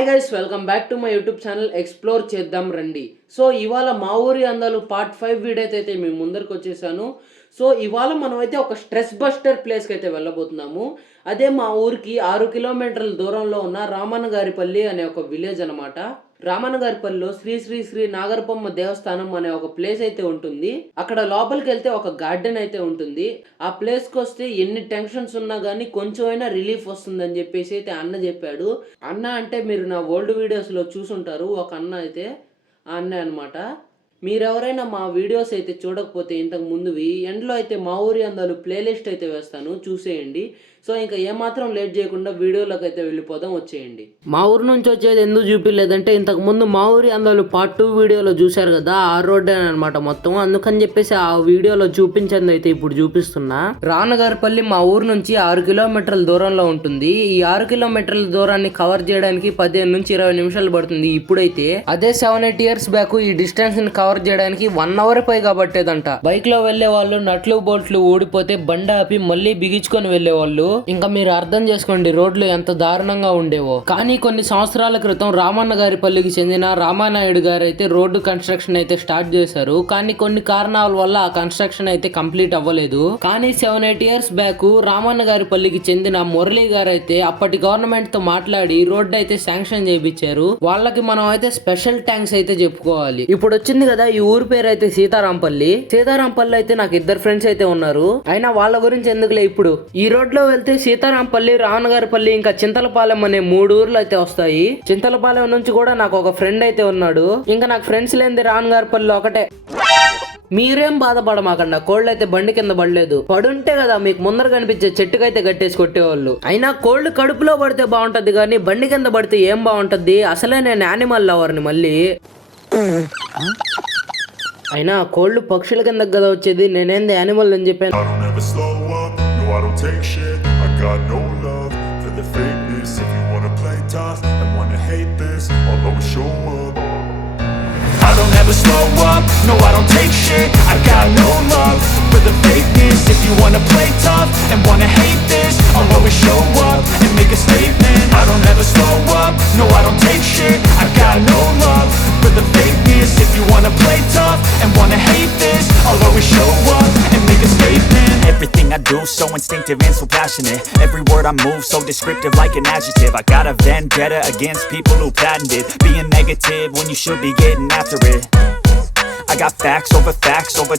Hi guys, welcome back to my YouTube channel explore చేద్దాం రండి. So ఇవాళ మా ఊరి అందాలు పార్ట్ 5 వీడియో అయితే మేము ముందరికి వచ్చేసాను. సో ఇవాళ మనం అయితే ఒక స్ట్రెస్ బస్టర్ ప్లేస్కి అయితే వెళ్ళబోతున్నాము. అదే మా ఊరికి 6 కిలోమీటర్ల దూరంలో ఉన్న రామన్నగారిపల్లి అనే ఒక విలేజ్ అనమాట. రామన్నగారిపల్లిలో శ్రీ శ్రీ శ్రీ నాగరపమ్మ దేవస్థానం అనే ఒక ప్లేస్ అయితే ఉంటుంది. అక్కడ లోపలికి వెళ్తే ఒక గార్డెన్ అయితే ఉంటుంది. ఆ ప్లేస్కి వస్తే ఎన్ని టెన్షన్స్ ఉన్నా కానీ కొంచెమైనా రిలీఫ్ వస్తుందని చెప్పేసి అయితే అన్న చెప్పాడు. అన్న అంటే మీరు నా ఓల్డ్ వీడియోస్లో చూసుంటారు. ఒక అన్న అయితే ఆ అన్న అనమాట. మీరెవరైనా మా వీడియోస్ అయితే చూడకపోతే ఇంతకు ముందువి ఎండ్లో అయితే మా ఊరి అందాలు ప్లేలిస్ట్ అయితే వేస్తాను, చూసేయండి. సో ఇంకా ఏమాత్రం లేట్ చేయకుండా వీడియోలోకి అయితే వెళ్ళిపోదాం, వచ్చేయండి. మా ఊరు నుంచి వచ్చేది ఎందుకు చూపించలేదంటే ఇంతకు ముందు మా ఊరి అందాలు పార్ట్ 2 వీడియోలో చూశారు కదా, ఆ రోడ్డే అనమాట మొత్తం. అందుకని చెప్పేసి ఆ వీడియోలో చూపించింది అయితే ఇప్పుడు చూపిస్తున్నా. రామన్నగారిపల్లి మా ఊరు నుంచి 6 కిలోమీటర్ల దూరంలో ఉంటుంది. ఈ 6 కిలోమీటర్ల దూరాన్ని కవర్ చేయడానికి 15 నుంచి 20 నిమిషాలు పడుతుంది ఇప్పుడైతే. అదే 7-8 ఇయర్స్ బ్యాక్ ఈ డిస్టెన్స్ ని కవర్ చేయడానికి 1 అవర్ పైగా పట్టేదంట. బైక్ లో వెళ్లే వాళ్ళు నట్లు బోల్ట్లు ఊడిపోతే బండి ఆపి మళ్ళీ బిగించుకొని వెళ్లే వాళ్ళు. ఇంకా మీరు అర్థం చేసుకోండి రోడ్లు ఎంత దారుణంగా ఉండేవో. కానీ కొన్ని సంవత్సరాల క్రితం రామన్నగారిపల్లికి చెందిన రామానాయుడు గారు అయితే రోడ్డు కన్స్ట్రక్షన్ అయితే స్టార్ట్ చేశారు. కానీ కొన్ని కారణాల వల్ల ఆ కన్స్ట్రక్షన్ అయితే కంప్లీట్ అవ్వలేదు. కానీ 7-8 ఇయర్స్ బ్యాక్ రామన్నగారిపల్లికి చెందిన మురళి గారు అయితే అప్పటి గవర్నమెంట్ తో మాట్లాడి రోడ్డు అయితే శాంక్షన్ చేయించారు. వాళ్ళకి మనం అయితే స్పెషల్ థ్యాంక్స్ అయితే చెప్పుకోవాలి. ఇప్పుడు వచ్చింది కదా ఈ ఊరు పేరు అయితే సీతారాంపల్లి. సీతారాంపల్లి అయితే నాకు 2 ఫ్రెండ్స్ అయితే ఉన్నారు. అయినా వాళ్ళ గురించి ఎందుకులే. ఇప్పుడు ఈ రోడ్ లో వెళ్తే సీతారాంపల్లి, రామన్నగారిపల్లి ఇంకా చింతలపాలెం అనే 3 ఊర్లు అయితే వస్తాయి. చింతలపాలెం నుంచి కూడా నాకు ఒక ఫ్రెండ్ అయితే ఉన్నాడు. ఇంకా నాకు ఫ్రెండ్స్ లేనిది రామన్నగారిపల్లి ఒకటే. మీరేం బాధపడమాకండి, కోళ్ళు అయితే బండి కింద పడలేదు. పడుంటే కదా మీకు ముందర కనిపించే చెట్టుకైతే కట్టేసి కొట్టేవాళ్ళు. అయినా కోళ్ళు కడుపులో పడితే బాగుంటది కానీ బండి కింద పడితే ఏం బాగుంటది. అసలే నేను యానిమల్ లవర్ని. మళ్ళీ అయినా కోళ్ళు పక్షుల కింద కదా వచ్చేది, నేనేంది యానిమల్ అని చెప్పాను. Got no love for the fakeness. If you wanna play tough and wanna hate this, I'll always show up. I don't ever slow up, no I don't take shit. I got no love for the fakeness. If you wanna play tough and wanna hate this, I'll always show up and make a statement. I don't ever slow up, no I don't take shit. I got no love for the fakeness. If you wanna play tough and wanna hate this, I'll always show up and make a statement. Everything I do so instinctive and so passionate. Every word I move so descriptive like an adjective. I got a vendetta against people who patented being negative when you should be getting after it. I got facts over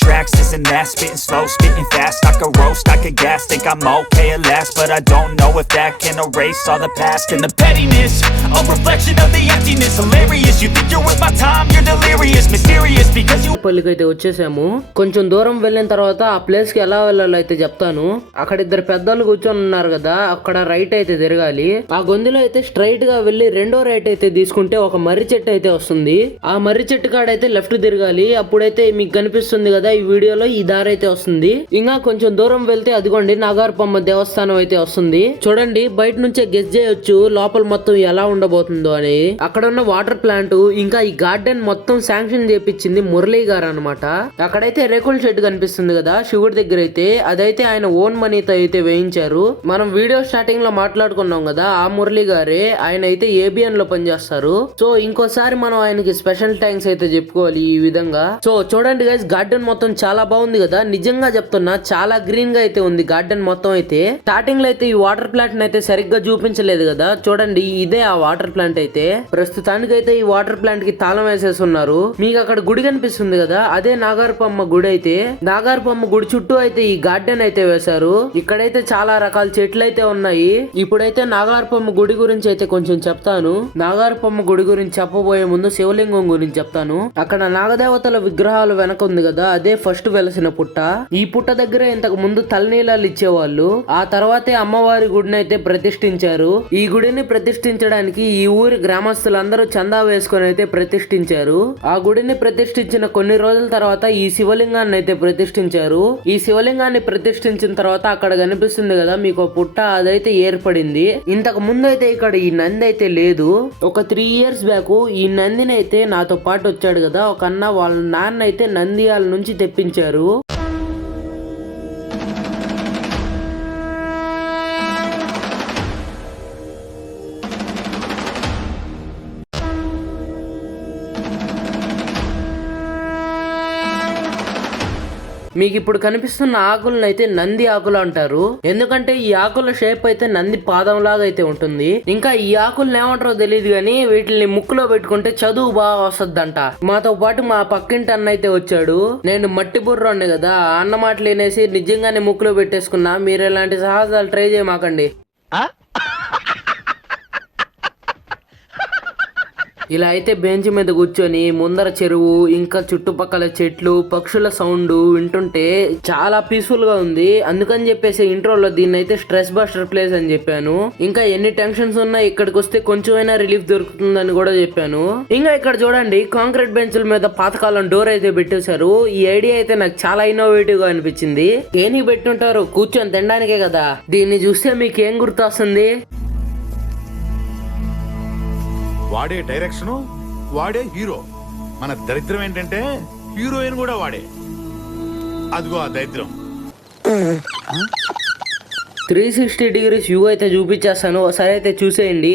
tracks, this and that. Spitting slow, spitting fast. I could roast, I could gas. Think I'm okay at last, but I don't know if that can erase all the past. And the pettiness, a reflection of the emptiness. Hilarious, you think you're worth my time, you're delirious. Mysterious because you... పల్లికి అయితే వచ్చేసాము. కొంచెం దూరం వెళ్ళిన తర్వాత ఆ place కి ఎలా వెళ్ళాలో అయితే చెప్తాను. అక్కడ 2 పెద్దలు కూర్చొని ఉన్నారు కదా, అక్కడ రైట్ అయితే తిరగాలి. ఆ గొంతులో అయితే స్ట్రైట్ గా వెళ్ళి రెండో రైట్ అయితే తీసుకుంటే ఒక మర్రి చెట్టు అయితే వస్తుంది. ఆ మర్రి చెట్టు కాడైతే లెఫ్ట్ తిరగాలి. అప్పుడైతే మీకు కనిపిస్తుంది కదా ఈ వీడియోలో ఈ దారి అయితే వస్తుంది. ఇంకా కొంచెం దూరం వెళ్తే అదిగోండి నాగరపమ్మ దేవస్థానం అయితే వస్తుంది. చూడండి బయట నుంచే గెస్ చేయొచ్చు లోపల మొత్తం ఎలా ఉండబోతుందో అని. అక్కడ ఉన్న వాటర్ ప్లాంట్ ఇంకా ఈ గార్డెన్ మొత్తం శాంక్షన్ చేపించింది మురళి గారు అనమాట. అక్కడైతే రేకుల షెడ్ కనిపిస్తుంది కదా శివుడి దగ్గర అయితే, అదైతే ఆయన ఓన్ మనీతో అయితే వేయించారు. మనం వీడియో స్టార్టింగ్ లో మాట్లాడుకున్నాం కదా ఆ మురళి గారే. ఆయన అయితే ఏబిఎన్ లో పనిచేస్తారు. సో ఇంకోసారి మనం ఆయనకి స్పెషల్ థ్యాంక్స్ అయితే చెప్పుకోవాలి ఈ విధంగా. సో చూడండి గైస్, గార్డెన్ మొత్తం చాలా బాగుంది కదా. నిజంగా చెప్తున్నా చాలా గ్రీన్ గా అయితే ఉంది గార్డెన్ మొత్తం అయితే. స్టార్టింగ్ లో అయితే ఈ వాటర్ ప్లాంట్ అయితే సరిగ్గా చూపించలేదు కదా. చూడండి ఇదే ఆ వాటర్ ప్లాంట్ అయితే. ప్రస్తుతానికి అయితే ఈ వాటర్ ప్లాంట్ కి తాళం వేసేసి ఉన్నారు. మీకు అక్కడ గుడి కనిపిస్తుంది కదా, అదే నాగరపమ్మ గుడి అయితే. నాగరపమ్మ గుడి చుట్టూ అయితే ఈ గార్డెన్ అయితే వేశారు. ఇక్కడైతే చాలా రకాల చెట్లు అయితే ఉన్నాయి. ఇప్పుడైతే నాగరపమ్మ గుడి గురించి అయితే కొంచెం చెప్తాను. నాగరపమ్మ గుడి గురించి చెప్పబోయే ముందు శివలింగం గురించి చెప్తాను. అక్కడ నాగదేవతల విగ్రహాలు వెనక ఉంది కదా, అదే ఫస్ట్ వెలసిన పుట్ట. ఈ పుట్ట దగ్గర ఇంతకు ముందు తలనీలాలు ఇచ్చేవాళ్ళు. ఆ తర్వాతే అమ్మవారి గుడిని అయితే ప్రతిష్ఠించారు. ఈ గుడిని ప్రతిష్ఠించడానికి ఈ ఊరి గ్రామస్తులందరూ చందా వేసుకొని అయితే ప్రతిష్ఠించారు. ఆ గుడిని ప్రతిష్ఠించిన కొన్ని రోజుల తర్వాత ఈ శివలింగాన్ని అయితే ప్రతిష్ఠించారు. ఈ శివలింగాన్ని ప్రతిష్ఠించిన తర్వాత అక్కడ కనిపిస్తుంది కదా మీకు పుట్ట, అదైతే ఏర్పడింది. ఇంతకు ముందు అయితే ఇక్కడ ఈ నంది అయితే లేదు. ఒక 3 ఇయర్స్ బ్యాక్ ఈ నందిని అయితే నాతో పాటు వచ్చాడు కదా ఒక అన్న, వాళ్ళ నాన్న అయితే నంద్యాల నుంచి తెప్పించారు. మీకు ఇప్పుడు కనిపిస్తున్న ఆకులను అయితే నంది ఆకులు అంటారు. ఎందుకంటే ఈ ఆకుల షేప్ అయితే నంది పాదం లాగా అయితే ఉంటుంది. ఇంకా ఈ ఆకులను ఏమంటారో తెలియదు కానీ వీటిని ముక్కులో పెట్టుకుంటే చదువు బాగా వస్తుందంట. మాతో పాటు మా పక్కింటి అన్న అయితే వచ్చాడు. నేను మట్టి బుర్రోండి కదా, అన్న మాటలు వినేసి నిజంగానే ముక్కులో పెట్టేసుకున్నా. మీరు ఇలాంటి సాహసాలు ట్రై చేయమాకండి. ఇలా అయితే బెంచ్ మీద కూర్చొని ముందర చెరువు ఇంకా చుట్టుపక్కల చెట్లు పక్షుల సౌండ్ వింటుంటే చాలా పీస్ఫుల్ గా ఉంది. అందుకని చెప్పేసి ఇంట్రోలో దీన్ని అయితే స్ట్రెస్ బస్టర్ ప్లేస్ అని చెప్పాను. ఇంకా ఎన్ని టెన్షన్స్ ఉన్నా ఇక్కడికి వస్తే కొంచెమైనా రిలీఫ్ దొరుకుతుందని కూడా చెప్పాను. ఇంకా ఇక్కడ చూడండి కాంక్రీట్ బెంచ్ల మీద పాతకాలం డోర్ అయితే పెట్టేశారు. ఈ ఐడియా అయితే నాకు చాలా ఇన్నోవేటివ్ గా అనిపించింది. దేనికి పెట్టుంటారు? కూర్చొని తినడానికే కదా. దీన్ని చూస్తే మీకు ఏం గుర్తొస్తుంది? వాడే డైరెక్షను, వాడే హీరో. మన దరిద్రం ఏంటంటే హీరోయిన్ కూడా వాడే. అదిగో ఆ దరిద్రం. 360 degrees వ్యూ అయితే చూపించేస్తాను, ఒకసారి అయితే చూసేయండి.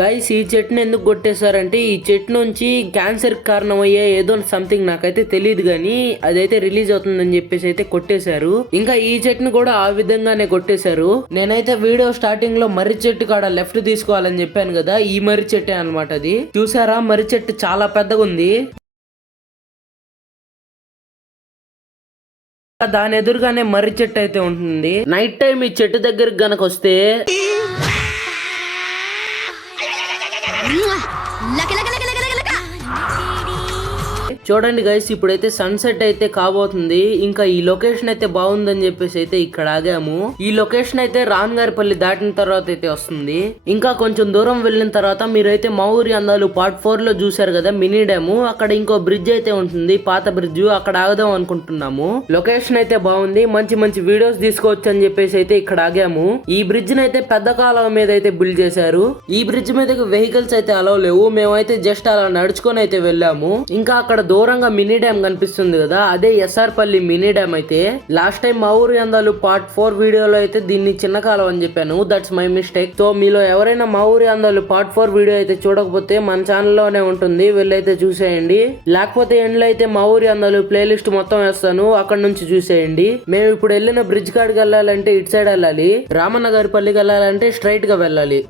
గైస్ ఈ చెట్టుని ఎందుకు కొట్టేశారంటే ఈ చెట్టు నుంచి క్యాన్సర్ కారణమయ్యే ఏదో సంథింగ్ నాకైతే తెలియదు కానీ అదైతే రిలీజ్ అవుతుందని చెప్పేసి అయితే కొట్టేశారు. ఇంకా ఈ చెట్టుని కూడా ఆ విధంగానే కొట్టేశారు. నేనైతే వీడియో స్టార్టింగ్ లో మర్రి చెట్టు కాడ లెఫ్ట్ తీసుకోవాలని చెప్పాను కదా, ఈ మర్రి చెట్టే అనమాట. అది చూసారా, మర్రి చెట్టు చాలా పెద్దగా ఉంది. దాని ఎదురుగానే మర్రి చెట్టు అయితే ఉంటుంది. నైట్ టైం ఈ చెట్టు దగ్గరికి గనక వస్తే చూడండి గైస్, ఇప్పుడైతే సన్సెట్ అయితే కాబోతుంది. ఇంకా ఈ లొకేషన్ అయితే బాగుందని చెప్పేసి అయితే ఇక్కడ ఆగాము. ఈ లొకేషన్ అయితే రాన్గారిపల్లి దాటిన తర్వాత అయితే వస్తుంది. ఇంకా కొంచెం దూరం వెళ్ళిన తర్వాత మీరైతే మా ఊరి అందాలు పార్ట్ 4 లో చూసారు కదా మినీ డ్యాము. అక్కడ ఇంకో బ్రిడ్జ్ అయితే ఉంటుంది, పాత బ్రిడ్జ్. అక్కడ ఆగదాం అనుకుంటున్నాము. లొకేషన్ అయితే బాగుంది, మంచి మంచి వీడియోస్ తీసుకోవచ్చు అని చెప్పేసి అయితే ఇక్కడ ఆగాము. ఈ బ్రిడ్జ్ అయితే పెద్ద కాలువ మీద అయితే బిల్డ్ చేశారు. ఈ బ్రిడ్జ్ మీదకి వెహికల్స్ అయితే అలౌ లేవు. మేమైతే జస్ట్ అలా నడుచుకొని అయితే వెళ్ళాము. ఇంకా అక్కడ దూరంగా మినీ డ్యామ్ కనిపిస్తుంది కదా, అదే ఎస్ఆర్ పల్లి మినీ డ్యామ్. అయితే లాస్ట్ టైం మా ఊరి అందాలు పార్ట్ 4 వీడియోలో అయితే దీన్ని చిన్న కాలువ అని చెప్పాను. That's my mistake. సో మీలో ఎవరైనా మా ఊరి అందాలు పార్ట్ 4 వీడియో అయితే చూడకపోతే మన ఛానల్లోనే ఉంటుంది, వెళ్ళైతే చూసేయండి. లేకపోతే ఎండ్లో అయితే మా ఊరి అందాలు ప్లేలిస్ట్ మొత్తం వేస్తాను, అక్కడ నుంచి చూసేయండి. మేము ఇప్పుడు వెళ్ళిన బ్రిడ్జ్ కాడికి వెళ్ళాలంటే ఇటు సైడ్ వెళ్ళాలి, రామన్న గారి పల్లికి వెళ్ళాలంటే స్ట్రైట్ గా వెళ్ళాలి.